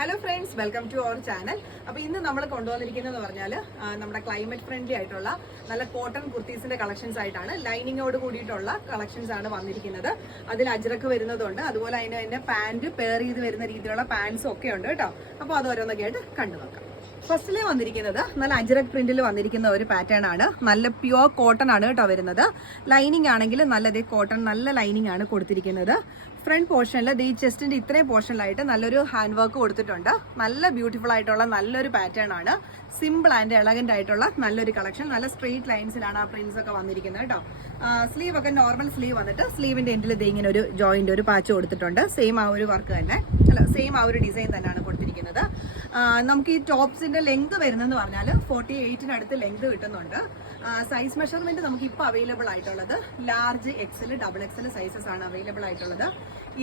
Hello friends, welcome to our channel. അപ്പോൾ ഇന്ന് നമ്മൾ കൊണ്ടുവന്നിരിക്കുന്നത് പറഞ്ഞാൽ നമ്മുടെ ക്ലൈമറ്റ് ഫ്രണ്ട്ലി ആയിട്ടുള്ള നല്ല കോട്ടൺ കുർത്തീസിന്റെ കളക്ഷൻസ് ആയിട്ടാണ്. ലൈനിങ്ങോട് കൂടിയിട്ടുള്ള കളക്ഷൻസ് ആണ് വന്നിരിക്കുന്നത്. അതിൽ അജ്രക്ക് വരുന്നതുണ്ട്, അതുപോലെ അതിന് തന്നെ പാന്റ് പെയർ ചെയ്ത് വരുന്ന രീതിയിലുള്ള പാൻസും ഒക്കെ ഉണ്ട് കേട്ടോ. അപ്പോൾ അത് ഓരോന്നൊക്കെ ആയിട്ട് കണ്ടു നോക്കാം. ഫസ്റ്റിലെ വന്നിരിക്കുന്നത് നല്ല അജ്രക് പ്രിന്റിൽ വന്നിരിക്കുന്ന ഒരു പാറ്റേൺ ആണ്. നല്ല പ്യുവർ കോട്ടൺ ആണ് കേട്ടോ വരുന്നത്. ലൈനിങ് ആണെങ്കിൽ നല്ലതേ കോട്ടൺ, നല്ല ലൈനിങ് ആണ് കൊടുത്തിരിക്കുന്നത്. ഫ്രണ്ട് പോർഷനിൽ ഈ ചെസ്റ്റിന്റെ ഇത്രയും പോർഷനിലായിട്ട് നല്ലൊരു ഹാൻഡ് വർക്ക് കൊടുത്തിട്ടുണ്ട്. നല്ല ബ്യൂട്ടിഫുൾ ആയിട്ടുള്ള നല്ലൊരു പാറ്റേൺ ആണ്. സിമ്പിൾ ആൻഡ് എലഗന്റ് ആയിട്ടുള്ള നല്ലൊരു കളക്ഷൻ. നല്ല സ്ട്രെയിറ്റ് ലൈൻസിലാണ് ആ പ്രിന്റ്സ് ഒക്കെ വന്നിരിക്കുന്നത് കേട്ടോ. സ്ലീവ് ഒക്കെ നോർമൽ സ്ലീവ് വന്നിട്ട് സ്ലീവിന്റെ എൻഡിൽ ഇങ്ങനെ ഒരു ജോയിന്റ് ഒരു പാച്ച് കൊടുത്തിട്ടുണ്ട്. സെയിം ആ ഒരു വർക്ക് തന്നെ, അല്ല സെയിം ആ ഒരു ഡിസൈൻ തന്നെയാണ് കൊടുത്തിരിക്കുന്നത്. നമുക്ക് ഈ ടോപ്സിന്റെ ലെങ്ത് വരുന്നതെന്ന് പറഞ്ഞാൽ 48-ന് ലെങ്ത് കിട്ടുന്നുണ്ട്. സൈസ് മെഷർമെന്റ് നമുക്ക് ഇപ്പോൾ അവൈലബിൾ ആയിട്ടുള്ളത് large XL, double XL sizes ആണ് അവൈലബിൾ ആയിട്ടുള്ളത്.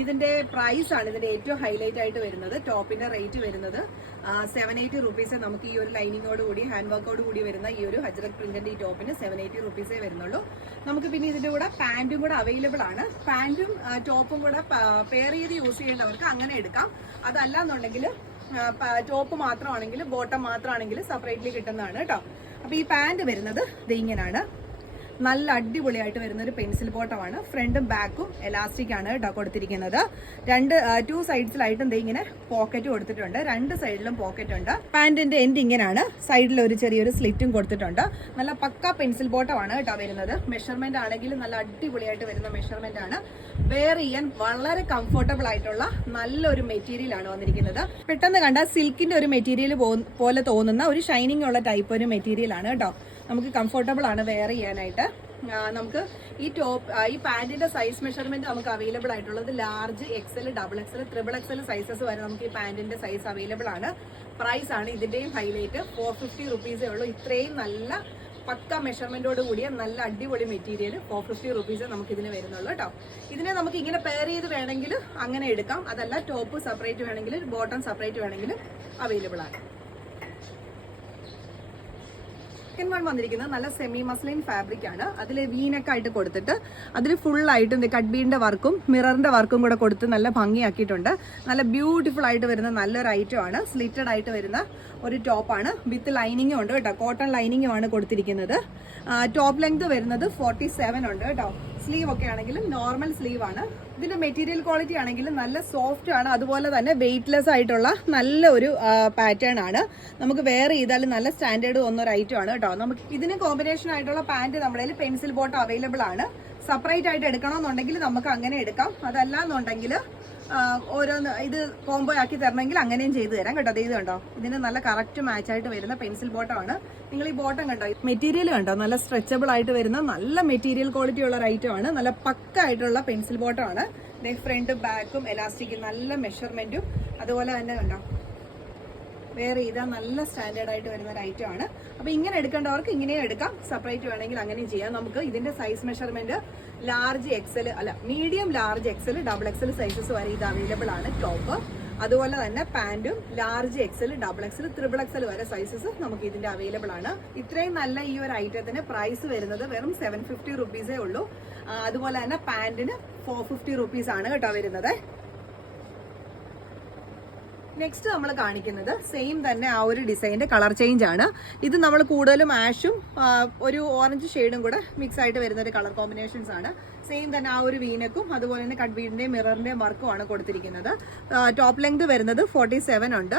ഇതിന്റെ പ്രൈസ് ആണ് ഇതിന്റെ ഏറ്റവും ഹൈലൈറ്റ് ആയിട്ട് വരുന്നത്. ടോപ്പിന്റെ റേറ്റ് വരുന്നത് 780 റുപ്പീസ്. നമുക്ക് ഈ ഒരു ലൈനിങ്ങോട് കൂടി ഹാൻഡ് വർക്കോട് കൂടി വരുന്ന ഈ ഒരു അജ്രക് പ്രിന്റിന്റെ ഈ ടോപ്പിന് 780 റുപ്പീസേ വരുന്നുള്ളൂ. നമുക്ക് പിന്നെ ഇതിന്റെ കൂടെ പാന്റും കൂടെ അവൈലബിൾ ആണ്. പാന്റും ടോപ്പും കൂടെ പെയർ ചെയ്ത് യൂസ് ചെയ്യേണ്ടവർക്ക് അങ്ങനെ എടുക്കാം. അതല്ല എന്നുണ്ടെങ്കിൽ ടോപ്പ് മാത്രമാണെങ്കിൽ, ബോട്ടം മാത്രമാണെങ്കിൽ സെപ്പറേറ്റ്ലി കിട്ടുന്നതാണ് കേട്ടോ. അപ്പോൾ ഈ പാന്റ് വരുന്നത് ഇങ്ങനെയാണ്. നല്ല അടിപൊളിയായിട്ട് വരുന്ന ഒരു പെൻസിൽ ബോട്ടമാണ്. ഫ്രണ്ടും ബാക്കും എലാസ്റ്റിക് ആണ് കേട്ടോ കൊടുത്തിരിക്കുന്നത്. ടു സൈഡ്സിലായിട്ടും ഇങ്ങനെ പോക്കറ്റ് കൊടുത്തിട്ടുണ്ട്. രണ്ട് സൈഡിലും പോക്കറ്റ് ഉണ്ട്. പാന്റിന്റെ എൻഡ് ഇങ്ങനെയാണ്. സൈഡിൽ ഒരു ചെറിയൊരു സ്ലിറ്റും കൊടുത്തിട്ടുണ്ട്. നല്ല പക്ക പെൻസിൽ ബോട്ടമാണ് കേട്ടോ വരുന്നത്. മെഷർമെന്റ് ആണെങ്കിൽ നല്ല അടിപൊളിയായിട്ട് വരുന്ന മെഷർമെന്റ് ആണ്. വെയർ ചെയ്യാൻ വളരെ കംഫർട്ടബിൾ ആയിട്ടുള്ള നല്ലൊരു മെറ്റീരിയൽ ആണ് വന്നിരിക്കുന്നത്. പെട്ടെന്ന് കണ്ടാൽ സിൽക്കിന്റെ ഒരു മെറ്റീരിയൽ പോലെ തോന്നുന്ന ഒരു ഷൈനിങ് ഉള്ള ടൈപ്പ് ഒരു മെറ്റീരിയൽ ആണ് കേട്ടോ. നമുക്ക് കംഫർട്ടബിൾ ആണ് വെയർ ചെയ്യാനായിട്ട്. നമുക്ക് ഈ പാന്റിന്റെ സൈസ് മെഷർമെന്റ് നമുക്ക് അവൈലബിൾ ആയിട്ടുള്ളത് large XL, double Excel, triple XL sizes വരെ നമുക്ക് ഈ പാന്റിന്റെ സൈസ് അവൈലബിൾ ആണ്. പ്രൈസ് ആണ് ഇതിന്റെയും ഹൈലൈറ്റ്. 450 റുപ്പീസേ ഉള്ളൂ. ഇത്രയും നല്ല പക്ക മെഷർമെന്റോട് കൂടിയ നല്ല അടിപൊളി മെറ്റീരിയൽ 450 റുപ്പീസ് നമുക്ക് ഇതിന് വരുന്നുള്ളൂ കേട്ടോ. ഇതിനെ നമുക്ക് ഇങ്ങനെ പെയർ ചെയ്ത് വേണമെങ്കിൽ അങ്ങനെ എടുക്കാം. അതല്ല ടോപ്പ് സെപ്പറേറ്റ് വേണമെങ്കിൽ, ബോട്ടം സെപ്പറേറ്റ് വേണമെങ്കിൽ അവൈലബിൾ ആണ്. സെക്കൻഡ് വൺ വന്നിരിക്കുന്നത് നല്ല സെമി മസ്ലിൻ ഫാബ്രിക് ആണ്. അതിൽ വീനൊക്കെ ആയിട്ട് കൊടുത്തിട്ട് അതിൽ ഫുള്ളായിട്ട് കട്ട് ബീഡിന്റെ വർക്കും മിററിന്റെ വർക്കും കൂടെ കൊടുത്ത് നല്ല ഭംഗിയാക്കിയിട്ടുണ്ട്. നല്ല ബ്യൂട്ടിഫുൾ ആയിട്ട് വരുന്ന നല്ലൊരു ഐറ്റം ആണ്. സ്ലിറ്റഡ് ആയിട്ട് വരുന്ന ഒരു ടോപ്പാണ്. വിത്ത് ലൈനിങ്ങും ഉണ്ട് കേട്ടോ. കോട്ടൺ ലൈനിങ്ങും ആണ് കൊടുത്തിരിക്കുന്നത്. ടോപ്പ് ലെങ്ത് വരുന്നത് 47 ഉണ്ട് കേട്ടോ. സ്ലീവ് ഒക്കെ ആണെങ്കിലും നോർമൽ സ്ലീവ് ആണ്. ഇതിന്റെ മെറ്റീരിയൽ ക്വാളിറ്റി ആണെങ്കിലും നല്ല സോഫ്റ്റ് ആണ്. അതുപോലെ തന്നെ വെയിറ്റ്ലെസ് ആയിട്ടുള്ള നല്ല ഒരു പാറ്റേൺ ആണ്. നമുക്ക് വെയർ ചെയ്താലും നല്ല സ്റ്റാൻഡേർഡ് തോന്നുന്ന ഒരു ഐറ്റം ആണ് കേട്ടോ. നമുക്ക് ഇതിന് കോമ്പിനേഷൻ ആയിട്ടുള്ള പാന്റ് നമ്മുടെ പെൻസിൽ ബോട്ടം അവൈലബിൾ ആണ്. സെപ്പറേറ്റ് ആയിട്ട് എടുക്കണമെന്നുണ്ടെങ്കിൽ നമുക്ക് അങ്ങനെ എടുക്കാം. അതല്ല എന്നുണ്ടെങ്കിൽ ഓരോന്ന് ഇത് കോംബോ ആക്കി തരണമെങ്കിൽ അങ്ങനെയും ചെയ്തു തരാം കേട്ടോ. ഇത് കണ്ടോ, ഇതിന് നല്ല കറക്റ്റ് മാച്ച് ആയിട്ട് വരുന്ന പെൻസിൽ ബോട്ടം ആണ്. നിങ്ങൾ ഈ ബോട്ടം കണ്ടോ, മെറ്റീരിയൽ കണ്ടോ, നല്ല സ്ട്രെച്ചബിൾ ആയിട്ട് വരുന്ന നല്ല മെറ്റീരിയൽ ക്വാളിറ്റി ഉള്ള ഒരു ഐറ്റം ആണ്. നല്ല പക്ക ആയിട്ടുള്ള പെൻസിൽ ബോട്ടം ആണ്. ഫ്രണ്ടും ബാക്കും എലാസ്റ്റിക്കും നല്ല മെഷർമെന്റും അതുപോലെ തന്നെ കണ്ടോ വെയർ ചെയ്താൽ നല്ല സ്റ്റാൻഡേർഡ് ആയിട്ട് വരുന്ന ഒരു ഐറ്റം ആണ്. അപ്പോൾ ഇങ്ങനെ എടുക്കേണ്ടവർക്ക് ഇങ്ങനെയും എടുക്കാം, സെപ്പറേറ്റ് വേണമെങ്കിൽ അങ്ങനെയും ചെയ്യാം. നമുക്ക് ഇതിന്റെ സൈസ് മെഷർമെന്റ് ലാർജ് എക്സൽ, അല്ല medium large XL, double XL sizes വരെ ഇത് അവൈലബിൾ ആണ് ടോപ്പ്. അതുപോലെ തന്നെ പാന്റും large XL, double Excel, triple XL വരെ സൈസസ് നമുക്ക് ഇതിന്റെ അവൈലബിൾ ആണ്. ഇത്രയും നല്ല ഈ ഒരു ഐറ്റത്തിന് പ്രൈസ് വരുന്നത് വെറും 750 റുപ്പീസേ ഉള്ളൂ. അതുപോലെ തന്നെ പാന്റിന് 450 റുപ്പീസ് ആണ് കേട്ടോ വരുന്നത്. നെക്സ്റ്റ് നമ്മൾ കാണിക്കുന്നത് സെയിം തന്നെ ആ ഒരു ഡിസൈൻ്റെ കളർ ചേഞ്ച് ആണ്. ഇത് നമ്മൾ കൂടുതലും ആഷും ഒരു ഓറഞ്ച് ഷെയ്ഡും കൂടെ മിക്സ് ആയിട്ട് വരുന്ന ഒരു കളർ കോമ്പിനേഷൻസ് ആണ്. സെയിം തന്നെ ആ ഒരു വീനക്കും അതുപോലെ തന്നെ കട്ട് ബീഡിന്റെയും മിററിന്റെയും വർക്കും ആണ് കൊടുത്തിരിക്കുന്നത്. ടോപ്പ് ലെങ്ത് വരുന്നത് 47 ഉണ്ട്.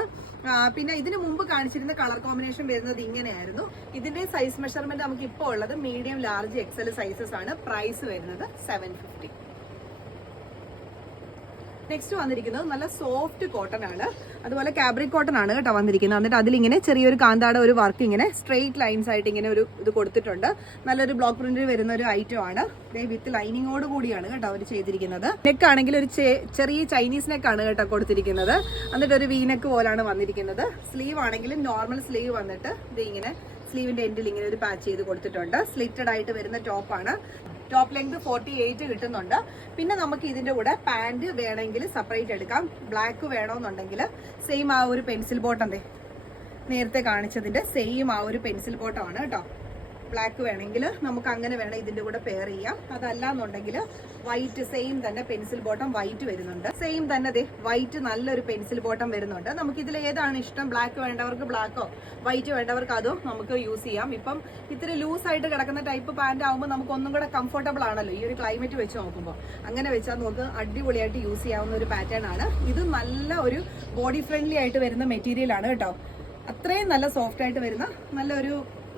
പിന്നെ ഇതിന് മുമ്പ് കാണിച്ചിരുന്ന കളർ കോമ്പിനേഷൻ വരുന്നത് ഇങ്ങനെയായിരുന്നു. ഇതിന്റെ സൈസ് മെഷർമെന്റ് നമുക്ക് ഇപ്പോൾ ഉള്ളത് മീഡിയം ലാർജ് എക്സൽ സൈസസ് ആണ്. പ്രൈസ് വരുന്നത് 750. നെക്സ്റ്റ് വന്നിരിക്കുന്നത് നല്ല സോഫ്റ്റ് കോട്ടൺ ആണ്. അതുപോലെ കാബ്രിക് കോട്ടൺ ആണ് കേട്ടോ വന്നിരിക്കുന്നത്. എന്നിട്ട് അതിലിങ്ങനെ ചെറിയൊരു കാന്താട ഒരു വർക്ക് ഇങ്ങനെ സ്ട്രെയിറ്റ് ലൈൻസ് ആയിട്ട് ഇങ്ങനെ ഒരു ഇത് കൊടുത്തിട്ടുണ്ട്. നല്ലൊരു ബ്ലോക്ക് പ്രിന്റിൽ വരുന്ന ഒരു ഐറ്റം ആണ്. വിത്ത് ലൈനിങ്ങോട് കൂടിയാണ് കേട്ടോ അവർ ചെയ്തിരിക്കുന്നത്. നെക്ക് ആണെങ്കിൽ ഒരു ചെറിയ ചൈനീസ് നെക്ക് ആണ് കേട്ടോ കൊടുത്തിരിക്കുന്നത്. എന്നിട്ട് ഒരു വീനെക്ക് പോലാണ് വന്നിരിക്കുന്നത്. സ്ലീവ് ആണെങ്കിലും നോർമൽ സ്ലീവ് വന്നിട്ട് ഇത് ഇങ്ങനെ സ്ലീവിന്റെ എൻഡിൽ ഇങ്ങനെ ഒരു പാച്ച് ചെയ്ത് കൊടുത്തിട്ടുണ്ട്. സ്ലിറ്റഡ് ആയിട്ട് വരുന്ന ടോപ്പാണ്. ടോപ്പ് ലെങ്ത് 48 കിട്ടുന്നുണ്ട്. പിന്നെ നമുക്ക് ഇതിന്റെ കൂടെ പാന്റ് വേണമെങ്കിൽ സെപ്പറേറ്റ് എടുക്കാം. ബ്ലാക്ക് വേണമെന്നുണ്ടെങ്കിൽ സെയിം ആ ഒരു പെൻസിൽ ബോട്ടം നേരത്തെ കാണിച്ചതിന്റെ സെയിം ആ ഒരു പെൻസിൽ ബോട്ടം ആണ് കേട്ടോ. ബ്ലാക്ക് വേണമെങ്കിൽ നമുക്ക് അങ്ങനെ വേണം ഇതിന്റെ കൂടെ പെയർ ചെയ്യാം. അതല്ല എന്നുണ്ടെങ്കിൽ വൈറ്റ് സെയിം തന്നെ പെൻസിൽ ബോട്ടം വൈറ്റ് വരുന്നുണ്ട്. സെയിം തന്നെ അതെ വൈറ്റ് നല്ലൊരു പെൻസിൽ ബോട്ടം വരുന്നുണ്ട്. നമുക്ക് ഇതിൽ ഏതാണ് ഇഷ്ടം, ബ്ലാക്ക് വേണ്ടവർക്ക് ബ്ലാക്കോ വൈറ്റ് വേണ്ടവർക്ക് അതോ നമുക്ക് യൂസ് ചെയ്യാം. ഇപ്പം ഇത്തിരി ലൂസ് ആയിട്ട് കിടക്കുന്ന ടൈപ്പ് പാന്റ് ആകുമ്പോൾ നമുക്ക് ഒന്നും കൂടെ കംഫർട്ടബിൾ ആണല്ലോ ഈ ഒരു ക്ലൈമറ്റ് വെച്ച് നോക്കുമ്പോൾ. അങ്ങനെ വെച്ചാൽ നമുക്ക് അടിപൊളിയായിട്ട് യൂസ് ചെയ്യാവുന്ന ഒരു പാറ്റേൺ ആണ് ഇത്. നല്ല ഒരു ബോഡി ഫ്രണ്ട്ലി ആയിട്ട് വരുന്ന മെറ്റീരിയൽ ആണ് കേട്ടോ. അത്രയും നല്ല സോഫ്റ്റ് ആയിട്ട് വരുന്ന നല്ലൊരു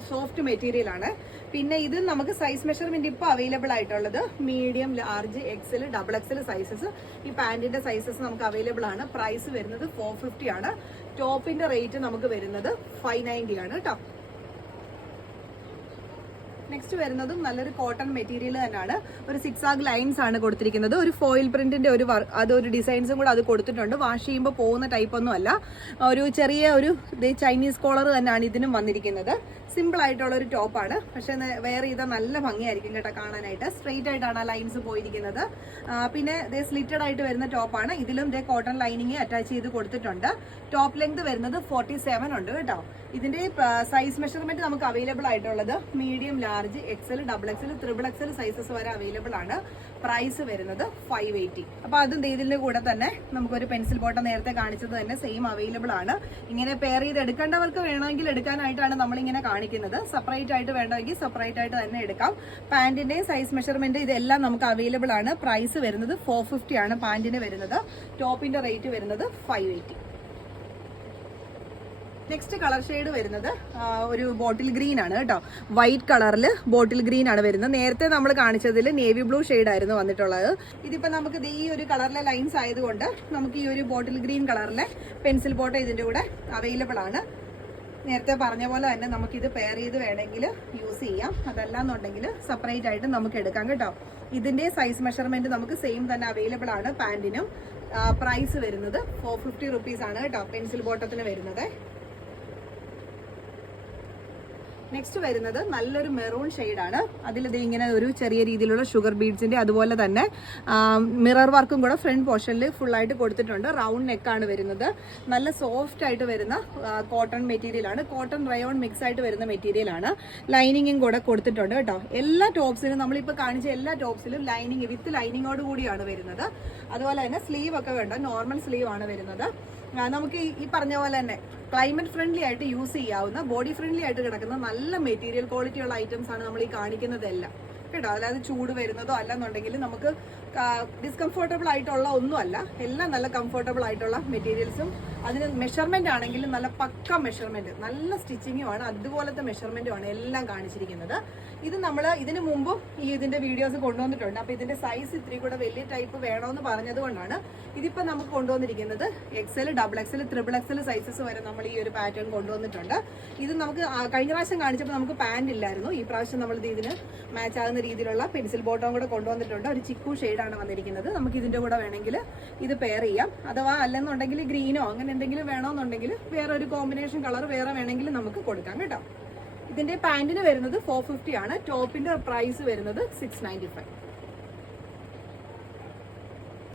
സോഫ്റ്റ് മെറ്റീരിയൽ ആണ്. പിന്നെ ഇത് നമുക്ക് സൈസ് മെഷർമെന്റ് ഇപ്പോൾ അവൈലബിൾ ആയിട്ടുള്ളത് medium, large, XL, double XL sizes. ഈ പാന്റിന്റെ സൈസസ് നമുക്ക് അവൈലബിൾ ആണ്. പ്രൈസ് വരുന്നത് 450 ആണ്. ടോപ്പിന്റെ റേറ്റ് നമുക്ക് വരുന്നത് 590 ആണ് കേട്ടോ. നെക്സ്റ്റ് വരുന്നതും നല്ലൊരു കോട്ടൺ മെറ്റീരിയൽ തന്നെയാണ്. ഒരു സിക്സാഗ് ലൈൻസ് ആണ് കൊടുത്തിരിക്കുന്നത്. ഒരു ഫോയിൽ പ്രിന്റിന്റെ അതൊരു ഡിസൈൻസും കൂടെ അത് കൊടുത്തിട്ടുണ്ട്. വാഷ് ചെയ്യുമ്പോൾ പോകുന്ന ടൈപ്പ് ഒന്നും അല്ല. ഒരു ചെറിയ ഒരു ചൈനീസ് കോളർ തന്നെയാണ് ഇതിനും വന്നിരിക്കുന്നത്. സിമ്പിൾ ആയിട്ടുള്ള ഒരു ടോപ്പാണ്. പക്ഷെ വേറെ ചെയ്താൽ നല്ല ഭംഗിയായിരിക്കും കേട്ടോ കാണാനായിട്ട്. സ്ട്രെയിറ്റ് ആയിട്ടാണ് ആ ലൈൻസ് പോയിരിക്കുന്നത്. പിന്നെ സ്ലിറ്റഡ് ആയിട്ട് വരുന്ന ടോപ്പാണ്. ഇതിലും കോട്ടൺ ലൈനിങ് അറ്റാച്ച് ചെയ്ത് കൊടുത്തിട്ടുണ്ട്. ടോപ്പ് ലെങ്ത് വരുന്നത് 47 ഉണ്ട് കേട്ടോ. ഇതിന്റെ സൈസ് മെഷർമെന്റ് നമുക്ക് അവൈലബിൾ ആയിട്ടുള്ളത് medium, large, XL, double XL, triple XL sizes വരെ അവൈലബിൾ ആണ്. പ്രൈസ് വരുന്നത് 580. അപ്പൊ അതും ഇതിന്റെ കൂടെ തന്നെ നമുക്കൊരു പെൻസിൽ ബോട്ടം നേരത്തെ കാണിച്ചത് തന്നെ സെയിം അവൈലബിൾ ആണ്. ഇങ്ങനെ പെയർ ചെയ്ത് എടുക്കേണ്ടവർക്ക് വേണമെങ്കിൽ എടുക്കാനായിട്ടാണ് നമ്മളിങ്ങനെ കാണിക്കുന്നത്. സെപ്പറേറ്റ് ആയിട്ട് വേണമെങ്കിൽ സെപ്പറേറ്റ് ആയിട്ട് തന്നെ എടുക്കാം. പാന്റിന്റെ സൈസ് മെഷർമെന്റ് ഇതെല്ലാം നമുക്ക് അവൈലബിൾ ആണ്. പ്രൈസ് വരുന്നത് 450 ആണ് പാന്റിന് വരുന്നത്. ടോപ്പിന്റെ റേറ്റ് വരുന്നത് 580. നെക്സ്റ്റ് കളർ ഷെയ്ഡ് വരുന്നത് ഒരു ബോട്ടിൽ ഗ്രീൻ ആണ് കേട്ടോ. വൈറ്റ് കളറിൽ ബോട്ടിൽ ഗ്രീൻ ആണ് വരുന്നത്. നേരത്തെ നമ്മൾ കാണിച്ചതിൽ നേവി ബ്ലൂ ഷെയ്ഡ് ആയിരുന്നു വന്നിട്ടുള്ളത്. ഇതിപ്പോ നമുക്ക് ഈ ഒരു കളറിലെ ലൈൻസ് ആയതുകൊണ്ട് നമുക്ക് ഈ ഒരു ബോട്ടിൽ ഗ്രീൻ കളറിലെ പെൻസിൽ ബോട്ടം ഇതിന്റെ കൂടെ അവൈലബിൾ ആണ്. നേരത്തെ പറഞ്ഞ പോലെ തന്നെ നമുക്കിത് പെയർ ചെയ്ത് വേണമെങ്കിൽ യൂസ് ചെയ്യാം. അതല്ലാന്നുണ്ടെങ്കിൽ സെപ്പറേറ്റ് ആയിട്ട് നമുക്ക് എടുക്കാം കേട്ടോ. ഇതിന്റെ സൈസ് മെഷർമെന്റ് നമുക്ക് സെയിം തന്നെ അവൈലബിൾ ആണ് പാന്റിനും. പ്രൈസ് വരുന്നത് 450 റുപ്പീസ് ആണ് കേട്ടോ പെൻസിൽ ബോട്ടത്തിന് വരുന്നത്. നെക്സ്റ്റ് വരുന്നത് നല്ലൊരു മെറൂൺ ഷെയ്ഡാണ്. അതിലിത് ഇങ്ങനെ ഒരു ചെറിയ രീതിയിലുള്ള ഷുഗർ ബീഡ്സിന്റെ അതുപോലെ തന്നെ മിറർ വർക്കും കൂടെ ഫ്രണ്ട് പോർഷനിൽ ഫുള്ളായിട്ട് കൊടുത്തിട്ടുണ്ട്. റൗണ്ട് നെക്കാണ് വരുന്നത്. നല്ല സോഫ്റ്റ് ആയിട്ട് വരുന്ന കോട്ടൺ മെറ്റീരിയൽ ആണ്. കോട്ടൺ റയോൺ മിക്സ് ആയിട്ട് വരുന്ന മെറ്റീരിയൽ ആണ്. ലൈനിങ്ങും കൂടെ കൊടുത്തിട്ടുണ്ട് കേട്ടോ. എല്ലാ ടോപ്സിനും നമ്മളിപ്പോൾ കാണിച്ച എല്ലാ ടോപ്സിലും ലൈനിങ് വിത്ത് ലൈനിങ്ങോട് കൂടിയാണ് വരുന്നത്. അതുപോലെ തന്നെ സ്ലീവ് ഒക്കെ വേണ്ട നോർമൽ സ്ലീവ് ആണ് വരുന്നത്. നമുക്ക് ഈ പറഞ്ഞ പോലെ തന്നെ ക്ലൈമറ്റ് ഫ്രണ്ട്ലി ആയിട്ട് യൂസ് ചെയ്യാവുന്ന ബോഡി ഫ്രണ്ട്ലി ആയിട്ട് കിടക്കുന്ന നല്ല മെറ്റീരിയൽ ക്വാളിറ്റി ഉള്ള ഐറ്റംസ് ആണ് നമ്മൾ ഈ കാണിക്കുന്നതെല്ലാം കേട്ടോ. അല്ലാതെ ചൂട് വരുന്നതോ അല്ലെന്നുണ്ടെങ്കിൽ നമുക്ക് ഡിസ്കംഫർട്ടബിൾ ആയിട്ടുള്ള ഒന്നുമല്ല. എല്ലാം നല്ല കംഫർട്ടബിൾ ആയിട്ടുള്ള മെറ്റീരിയൽസും അതിന് മെഷർമെന്റ് ആണെങ്കിലും നല്ല പക്ക മെഷർമെന്റ്, നല്ല സ്റ്റിച്ചിങ്ങുമാണ്, അതുപോലത്തെ മെഷർമെന്റുമാണ് എല്ലാം കാണിച്ചിരിക്കുന്നത്. ഇത് നമ്മൾ ഇതിനു മുമ്പും ഇതിന്റെ വീഡിയോസ് കൊണ്ടുവന്നിട്ടുണ്ട്. അപ്പൊ ഇതിന്റെ സൈസ് ഇത്തിരി കൂടെ വലിയ ടൈപ്പ് വേണമെന്ന് പറഞ്ഞത് കൊണ്ടാണ് ഇതിപ്പോ നമുക്ക് കൊണ്ടുവന്നിരിക്കുന്നത്. XL, double XL, triple XL sizes വരെ നമ്മൾ ഈ ഒരു പാറ്റേൺ കൊണ്ടുവന്നിട്ടുണ്ട്. ഇത് നമുക്ക് കഴിഞ്ഞ പ്രാവശ്യം കാണിച്ചപ്പോൾ നമുക്ക് പാന്റ് ഇല്ലായിരുന്നു. ഈ പ്രാവശ്യം നമ്മൾ ഇതിന് മാച്ച് ആകുന്ന രീതിയിലുള്ള പെൻസിൽ ബോട്ടം കൂടെ കൊണ്ടുവന്നിട്ടുണ്ട്. ഒരു ചിക്കു ഷെയ്ഡാണ് വന്നിരിക്കുന്നത്. നമുക്ക് ഇതിന്റെ കൂടെ വേണമെങ്കിൽ ഇത് പെയർ ചെയ്യാം. അഥവാ അല്ലെന്നുണ്ടെങ്കിൽ ഗ്രീനോ അങ്ങനെ എന്തെങ്കിലും വേണമെന്നുണ്ടെങ്കിൽ വേറെ ഒരു കോമ്പിനേഷൻ കളർ വേറെ വേണമെങ്കിൽ നമുക്ക് കൊടുക്കാം കേട്ടോ. ഇതിന്റെ പാന്റിന് വരുന്നത് 450 ആണ്. ടോപ്പിന്റെ പ്രൈസ് വരുന്നത് 695.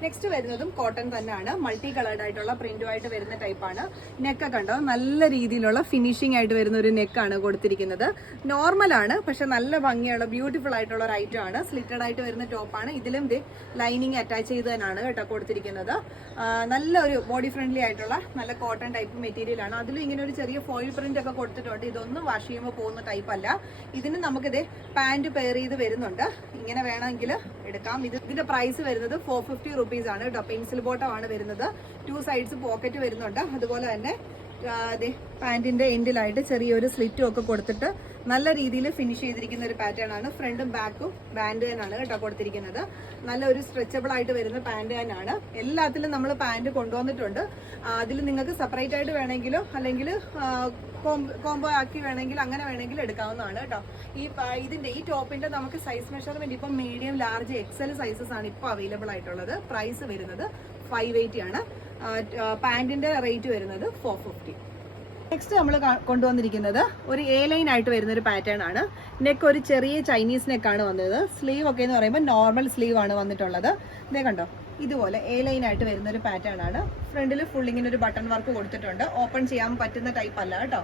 നെക്സ്റ്റ് വരുന്നതും കോട്ടൺ തന്നെയാണ്. മൾട്ടി കളേർഡ് ആയിട്ടുള്ള പ്രിന്റുമായിട്ട് വരുന്ന ടൈപ്പാണ്. നെക്ക് കണ്ടോ നല്ല രീതിയിലുള്ള ഫിനിഷിംഗ് ആയിട്ട് വരുന്ന ഒരു നെക്കാണ് കൊടുത്തിരിക്കുന്നത്. നോർമലാണ് പക്ഷെ നല്ല ഭംഗിയുള്ള ബ്യൂട്ടിഫുൾ ആയിട്ടുള്ള ഒരു ഐറ്റം ആണ്. സ്ലിറ്റഡ് ആയിട്ട് വരുന്ന ടോപ്പാണ്. ഇതിലും ലൈനിങ് അറ്റാച്ച് ചെയ്ത് തന്നെയാണ് കേട്ടോ കൊടുത്തിരിക്കുന്നത്. നല്ലൊരു ബോഡി ഫ്രണ്ട്ലി ആയിട്ടുള്ള നല്ല കോട്ടൺ ടൈപ്പ് മെറ്റീരിയൽ ആണ്. അതിലും ഇങ്ങനെ ഒരു ചെറിയ ഫോയിൽ പ്രിന്റ് ഒക്കെ കൊടുത്തിട്ടുണ്ട്. ഇതൊന്നും വാഷ് ചെയ്യുമ്പോൾ പോകുന്ന ടൈപ്പ് അല്ല. ഇതിന് നമുക്കിത് പാന്റ് പെയർ ചെയ്ത് വരുന്നുണ്ട്. ഇങ്ങനെ വേണമെങ്കിൽ എടുക്കാം. ഇതിന്റെ പ്രൈസ് വരുന്നത് 450 റുപ്പീസ് ആണ് കേട്ടോ. പെൻസിൽ ബോട്ടം ആണ് വരുന്നത്. 2 സൈഡ്സ് പോക്കറ്റ് വരുന്നുണ്ട്. അതുപോലെ തന്നെ പാന്റിന്റെ എൻഡിലായിട്ട് ചെറിയൊരു സ്ലിറ്റും ഒക്കെ കൊടുത്തിട്ട് നല്ല രീതിയിൽ ഫിനിഷ് ചെയ്തിരിക്കുന്ന ഒരു പാറ്റേൺ ആണ്. ഫ്രണ്ടും ബാക്കും ബാൻഡ് തന്നെയാണ് കേട്ടോ കൊടുത്തിരിക്കുന്നത്. നല്ലൊരു സ്ട്രെച്ചബിൾ ആയിട്ട് വരുന്ന പാന്റ് തന്നെയാണ്. എല്ലാത്തിലും നമ്മൾ പാന്റ് കൊണ്ടുവന്നിട്ടുണ്ട്. അതിൽ നിങ്ങൾക്ക് സെപ്പറേറ്റ് ആയിട്ട് വേണമെങ്കിലോ അല്ലെങ്കിൽ കോംബോ ആക്കി വേണമെങ്കിൽ അങ്ങനെ വേണമെങ്കിൽ എടുക്കാവുന്നതാണ് കേട്ടോ. ഈ ടോപ്പിന്റെ നമുക്ക് സൈസ് മെഷർമെന്റ് ഇപ്പം മീഡിയം, ലാർജ്, എക്സൽ സൈസസ് ആണ് ഇപ്പോൾ അവൈലബിൾ ആയിട്ടുള്ളത്. പ്രൈസ് വരുന്നത് 580 ആണ്. പാന്റിന്റെ റേറ്റ് വരുന്നത് 450. നെക്സ്റ്റ് നമ്മൾ കൊണ്ടുവന്നിരിക്കുന്നത് ഒരു എ ലൈൻ ആയിട്ട് വരുന്ന ഒരു പാറ്റേൺ ആണ്. നെക്ക് ഒരു ചെറിയ ചൈനീസ് നെക്കാണ് വന്നത്. സ്ലീവ് ഒക്കെ എന്ന് പറയുമ്പോൾ നോർമൽ സ്ലീവ് ആണ് വന്നിട്ടുള്ളത്. ഇതേ കണ്ടോ ഇതുപോലെ എ ലൈൻ ആയിട്ട് വരുന്ന ഒരു പാറ്റേൺ ആണ്. ഫ്രണ്ടിൽ ഫുൾ ഇങ്ങനെ ഒരു ബട്ടൺ വർക്ക് കൊടുത്തിട്ടുണ്ട്. ഓപ്പൺ ചെയ്യാൻ പറ്റുന്ന ടൈപ്പ് അല്ല കേട്ടോ.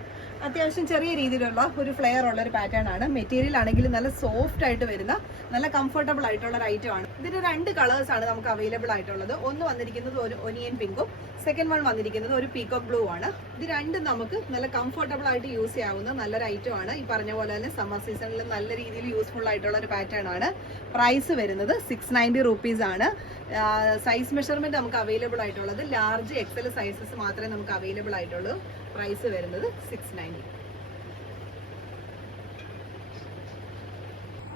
അത്യാവശ്യം ചെറിയ രീതിയിലുള്ള ഒരു ഫ്ലെയർ ഉള്ള ഒരു പാറ്റേൺ ആണ്. മെറ്റീരിയൽ ആണെങ്കിൽ നല്ല സോഫ്റ്റ് ആയിട്ട് വരുന്ന നല്ല കംഫർട്ടബിൾ ആയിട്ടുള്ള ഒരു ഐറ്റം ആണ്. ഇതിന് 2 കളേഴ്സ് ആണ് നമുക്ക് അവൈലബിൾ ആയിട്ടുള്ളത്. ഒന്ന് വന്നിരിക്കുന്നത് ഒരു ഒനിയൻ പിങ്കും, സെക്കൻഡ് വൺ വന്നിരിക്കുന്നത് ഒരു പീകോക്ക് ബ്ലൂ ആണ്. ഇത് രണ്ടും നമുക്ക് നല്ല കംഫർട്ടബിൾ ആയിട്ട് യൂസ് ചെയ്യാവുന്ന നല്ലൊരു ഐറ്റം ആണ്. ഈ പറഞ്ഞ പോലെ തന്നെ സമ്മർ സീസണിൽ നല്ല രീതിയിൽ യൂസ്ഫുൾ ആയിട്ടുള്ള ഒരു പാറ്റേൺ ആണ്. പ്രൈസ് വരുന്നത് 690 റുപ്പീസ് ആണ്. സൈസ് മെഷർമെന്റ് നമുക്ക് അവൈലബിൾ ആയിട്ടുള്ളത് ലാർജ് എക്സൽ സൈസസ് മാത്രമേ നമുക്ക് അവൈലബിൾ ആയിട്ടുള്ളൂ. പ്രൈസ് വരുന്നത് 690.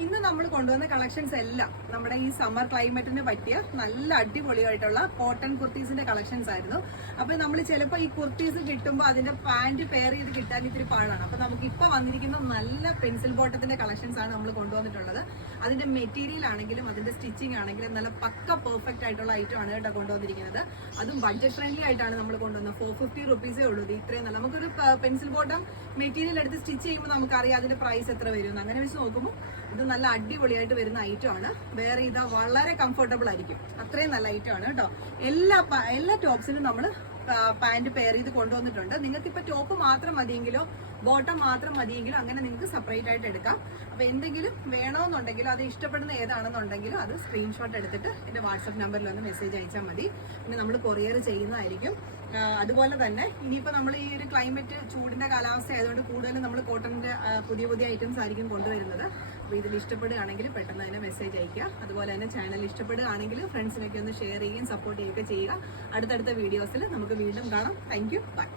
ഇന്ന് നമ്മൾ കൊണ്ടുവന്ന കളക്ഷൻസ് എല്ലാം നമ്മുടെ ഈ സമ്മർ ക്ലൈമറ്റിന് പറ്റിയ നല്ല അടിപൊളിയായിട്ടുള്ള കോട്ടൺ കുർത്തീസിന്റെ കളക്ഷൻസ് ആയിരുന്നു. അപ്പൊ നമ്മൾ ചിലപ്പോൾ ഈ കുർത്തീസ് കിട്ടുമ്പോൾ അതിന്റെ പാന്റ് പെയർ ചെയ്ത് കിട്ടാൻ ഇത്തിരി പാടാണ്. അപ്പൊ നമുക്ക് ഇപ്പൊ വന്നിരിക്കുന്ന നല്ല പെൻസിൽ ബോട്ടത്തിന്റെ കളക്ഷൻസ് ആണ് നമ്മൾ കൊണ്ടുവന്നിട്ടുള്ളത്. അതിന്റെ മെറ്റീരിയൽ ആണെങ്കിലും അതിന്റെ സ്റ്റിച്ചിങ് ആണെങ്കിലും നല്ല പക്ക പെർഫെക്റ്റ് ആയിട്ടുള്ള ഐറ്റം ആണ് കേട്ടോ കൊണ്ടുവന്നിരിക്കുന്നത്. അതും ബഡ്ജറ്റ് ഫ്രണ്ട്ലി ആയിട്ടാണ് നമ്മൾ കൊണ്ടുവന്നത്. 450 റുപ്പീസേ ഉള്ളൂ. ഇത് ഇത്രയും നല്ല നമുക്കൊരു പെൻസിൽ ബോട്ടം മെറ്റീരിയൽ എടുത്ത് സ്റ്റിച്ച് ചെയ്യുമ്പോൾ നമുക്കറിയാം അതിന്റെ പ്രൈസ് എത്ര വരും. അങ്ങനെ വെച്ച് നോക്കുമ്പോൾ ഇത് നല്ല അടിപൊളിയായിട്ട് വരുന്ന ഐറ്റം ആണ്. വേറെ ഇതാ വളരെ കംഫർട്ടബിൾ ആയിരിക്കും. അത്രയും നല്ല ഐറ്റം ആണ് കേട്ടോ. എല്ലാ ടോപ്സിനും നമ്മൾ പാന്റ് പെയർ ചെയ്ത് കൊണ്ടുവന്നിട്ടുണ്ട്. നിങ്ങൾക്ക് ഇപ്പൊ ടോപ്പ് മാത്രം മതിയെങ്കിലോ ബോട്ടം മാത്രം മതിയെങ്കിലോ അങ്ങനെ നിങ്ങൾക്ക് സെപ്പറേറ്റ് ആയിട്ട് എടുക്കാം. അപ്പൊ എന്തെങ്കിലും വേണമെന്നുണ്ടെങ്കിലോ അത് ഇഷ്ടപ്പെടുന്ന ഏതാണെന്നുണ്ടെങ്കിലോ അത് സ്ക്രീൻഷോട്ട് എടുത്തിട്ട് എന്റെ വാട്സപ്പ് നമ്പറിൽ ഒന്ന് മെസ്സേജ് അയച്ചാൽ മതി. പിന്നെ നമ്മൾ കൊറിയർ ചെയ്യുന്നതായിരിക്കും. അതുപോലെ തന്നെ ഇനിയിപ്പോ നമ്മൾ ഈ ഒരു ക്ലൈമറ്റ് ചൂടിന്റെ കാലാവസ്ഥ ആയതുകൊണ്ട് കൂടുതലും നമ്മൾ കോട്ടണിന്റെ പുതിയ പുതിയ ഐറ്റംസ് ആയിരിക്കും കൊണ്ടുവരുന്നത്. അപ്പോൾ ഇതിൽ ഇഷ്ടപ്പെടുകയാണെങ്കിൽ പെട്ടെന്ന് തന്നെ മെസ്സേജ് അയക്കുക. അതുപോലെ തന്നെ ചാനൽ ഇഷ്ടപ്പെടുകയാണെങ്കിൽ ഫ്രണ്ട്സിനൊക്കെ ഒന്ന് ഷെയർ ചെയ്യുകയും സപ്പോർട്ട് ചെയ്യുകയൊക്കെ ചെയ്യുക. അടുത്തടുത്ത വീഡിയോസിൽ നമുക്ക് വീണ്ടും കാണാം. Thank you. ബൈ.